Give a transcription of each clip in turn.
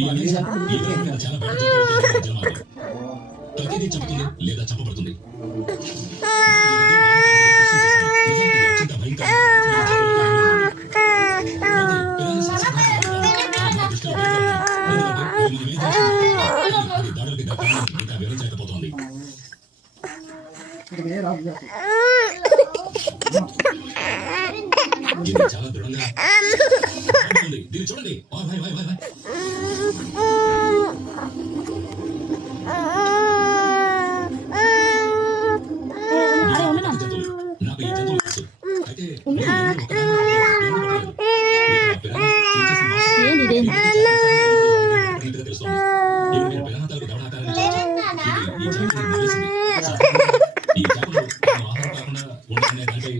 ఈ అమెజాన్ ఈ గ్రహం మీద చాలా బయట జీవితం జన్మాలు ప్రతిదీ చంపుతుంది లేదా చంపబడుతుంది. నిజానికి ఇది అత్యంత వివరించలేకపోతోంది. చాలా దృఢంగా దీన్ని చూడండి. నాకు ఈ జంతువులు తెలుసు. అయితే ఈ చేపలు ఆహారం కాకుండా ఉండనే దానిపై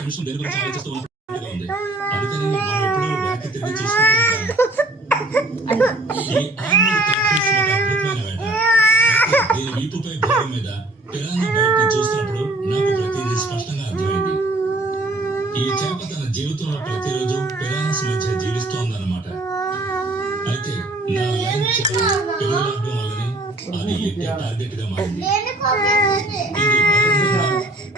నిమిషం దేని గురించి ఆలోచిస్తూ ఉంది. అందుకని మనం ఎప్పుడూ వెనక్కి తిరిగి చూసుకుంటున్నాం. దీని వీపుపై భాగం మీద పిరానా బయటని చూస్తున్నప్పుడు నాకు ప్రతిదీ స్పష్టంగా అర్థమైంది. ఈ చేప తన జీవితంలో ప్రతిరోజు పిరానాస్ మధ్య జీవిస్తోందన్నమాట. అయితే నా లైన్ పెరుగులాడడం వల్లనే అది ఎక్కే టార్గెట్ గా మారింది.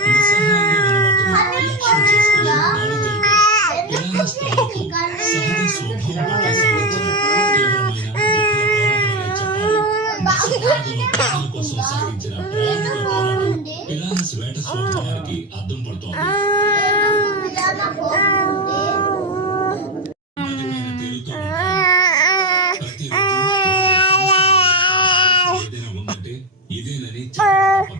నిస్సహాయంగా ఉన్న వాటిని లక్ష్యం చేసుకుని దాడి జరిపి పిరానాస్ తాలూకు సహజ స్వభావం పట్ల సాగించిన తీవ్రమైన ప్రాణాల కోసం సాగించిన ప్రాణిక పోరాటం పిరానాస్ వేట స్వభావానికి అద్దం పడుతోంది.